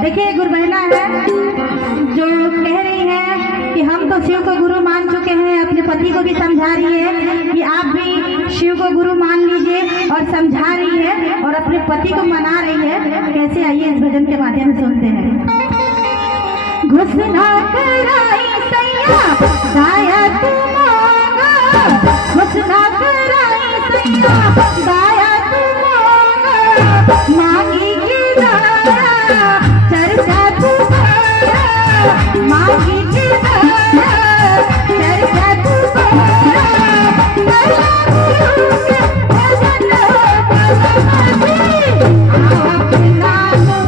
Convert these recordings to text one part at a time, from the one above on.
देखिए गुरु बहना है जो कह रही है कि हम तो शिव को गुरु मान चुके हैं, अपने पति को भी समझा रही है कि आप भी शिव को गुरु मान लीजिए और समझा रही है और अपने पति को मना रही है। कैसे, आइए इस भजन के माध्यम से सुनते हैं। घुसना कराई सैया दाया तू मांगा, घुसना कराई सैया दाया तू मांगा, मांगी की दाया चर्चा तू मारा, मांगी की दाया चर्चा तू मारा, नया गुरु के भजन बलमती, अपना तू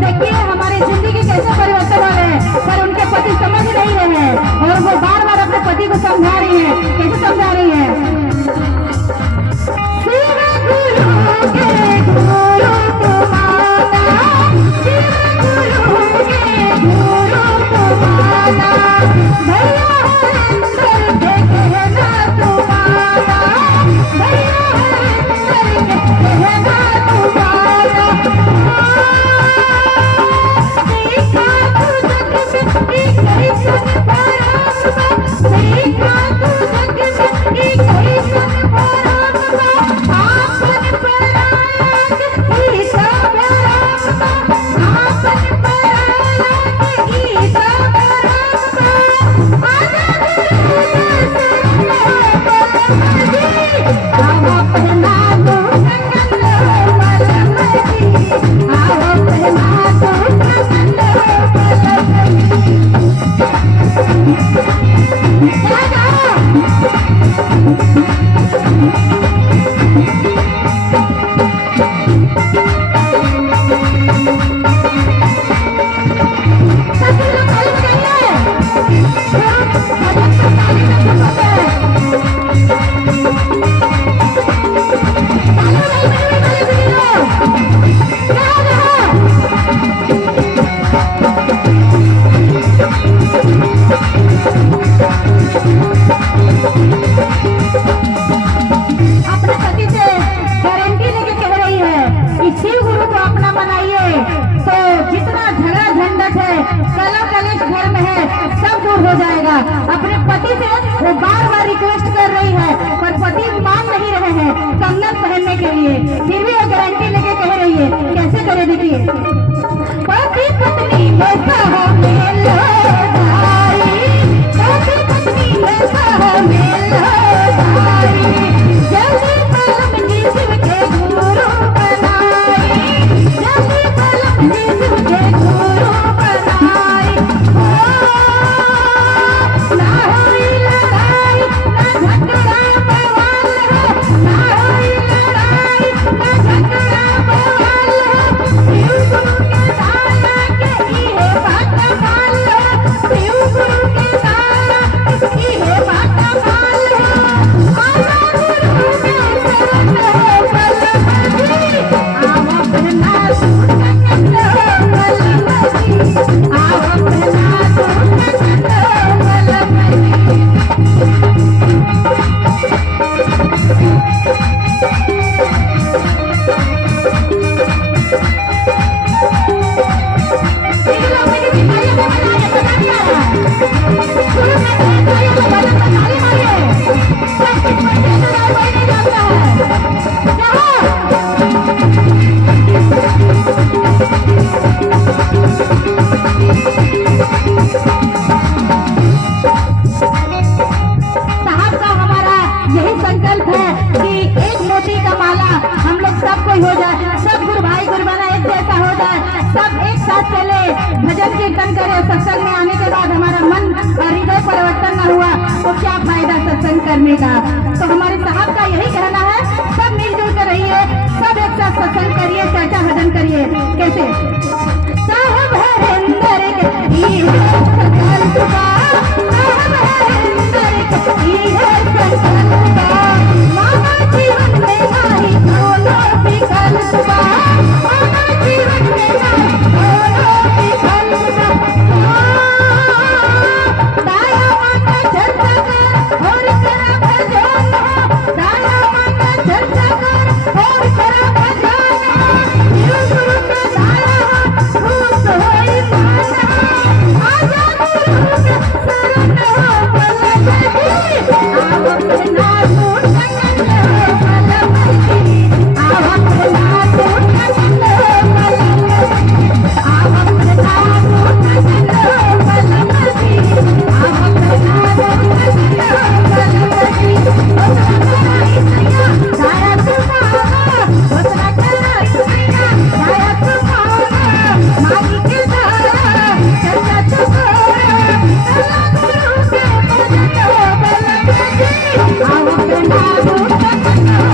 देखिए हमारी जिंदगी कैसे परिवर्तन हो रहे हैं, पर उनके पति समझ नहीं रहे हैं और वो बार बार अपने पति को समझा रही है। कैसे समझा रही है? शिव गुरु के गुरु तुम्हारा, शिव गुरु के गुरु तुम्हारा, भैया हरिंदर के कहना तुम्हारा, भैया हरिंदर के कहना तुम्हारा, हो जाएगा। अपने पति से वो बार बार रिक्वेस्ट कर रही है पर पति मान नहीं रहे हैं कंगन पहनने के लिए, फिर भी वो गारंटी लेके कह रही है। कैसे करे देखिए, पति पत्नी वैसा हो मेला धारी, पति पत्नी वैसा हो मेला धारी, जल्दी पलम जी शिव के गुरु बनाई, जल्दी पलम जी शिव के गुरु बनाई, ना होई लड़ाई ना झगड़ा बवाल हो, ना होई लड़ाई ना झगड़ा बवाल हो, शिव गुरु के दाया के इहे बात माल हो, शिव गुरु के दाया के इहे बात माल हो, आवा गुरु में शरण हो बलमती, आवा पहना तू कंगन हो बलमती। साथ चले, भजन कीर्तन करे। सत्संग में आने के बाद हमारा मन और हृदय परिवर्तन न हुआ तो क्या फायदा सत्संग करने का। तो हमारे साहब का यही कहना है, सब मिलजुल कर रहिए, सब एक साथ सत्संग करिए, चर्चा भजन करिए। कैसे? साहब हरिंदर के ई है संकल्प, साहब हरिंदर के ई है संकल्प, माना जीवन में नाही दोनों विकल्प, माना जीवन में नाही दोनों विकल्प। दाया माता चर्चा कर और करा भजन, दाया माता चर्चा कर और करा भजन, गुरु का दाया खुश होई माना, आजा गुरु के शरण हो बलमती, आओ अपना टूटन लो बलमती, आओ अपना टूटन लो बलमती, आओ अपना टूटन लो बलमती, आओ अपना टूटन लो बलमती। दाया तुम्हारा उतना कराई मैया, दाया तुम्हारा माई के दाया चर्चा तुम्हारा, चला गुरु के भजन बलमती, आओ अपना टूटन लो